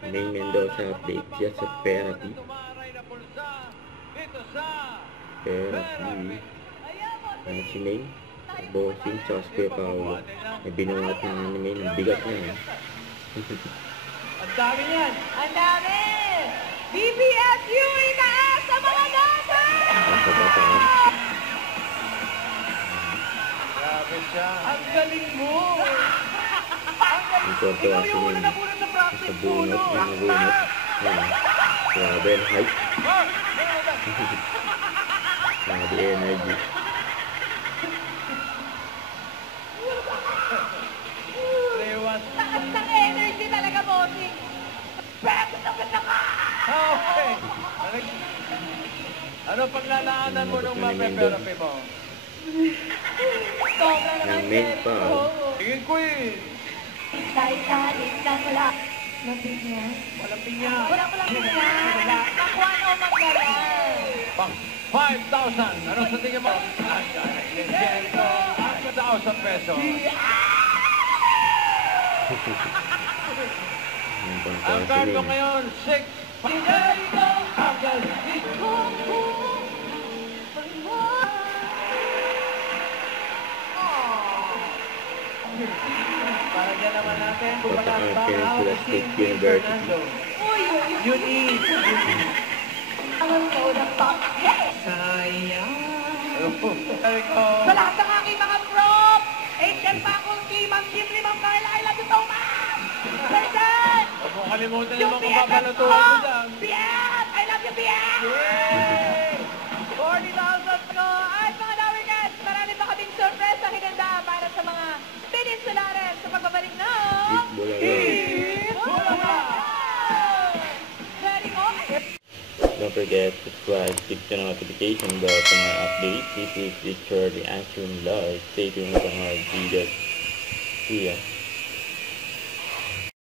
May Mendoza update just sa therapy. Si May, bossing sa Kuya Paolo. May binuhat ng May ng bigat na yan. Ang dami yan! Ang dami! BBSU itaas sa mga data! Grabe siya. Ang galing mo! Ikaw yung una na muna sa practice mo, no? Nabunot. Grabe ang hype. Grabe energy. Taas ng energy talaga, bossing. Pero na ka! Okay. Ano paglalaanan mo nung mape-therapy mo? Sobra naman, Ang main pa. Tingin ko eh. Isa-isalit lang wala. Lapit niya. Walang pinya. Wala pinya. Nakuha na umagalan. Pang 5,000. Ano sa tingin mo? Jericho. 1,000 pesos. Ang card mo ngayon, 6. Jericho. Para dyan naman natin, Pagkakaroon sila State University. Uy! Ang soda pop. Sayang. Jericho. Sa lahat ng aking mga prop, HM faculty, Ma'am Jimmy, Ma'am Carla, I love you so much! Person! Huwag mo kalimutan yung mga papalutuan mo dyan. BF! I love you, BF! Yay! 40,000 ko! At mga Dawikers, marami pa kaming surprise ang hinanda para sa mga Peninsulares sa pagbabalik ng Ready mo? Don't forget to subscribe, click the notification bell for more updates. This is Richard, the Answering Live. Stay tuned for more videos. See ya.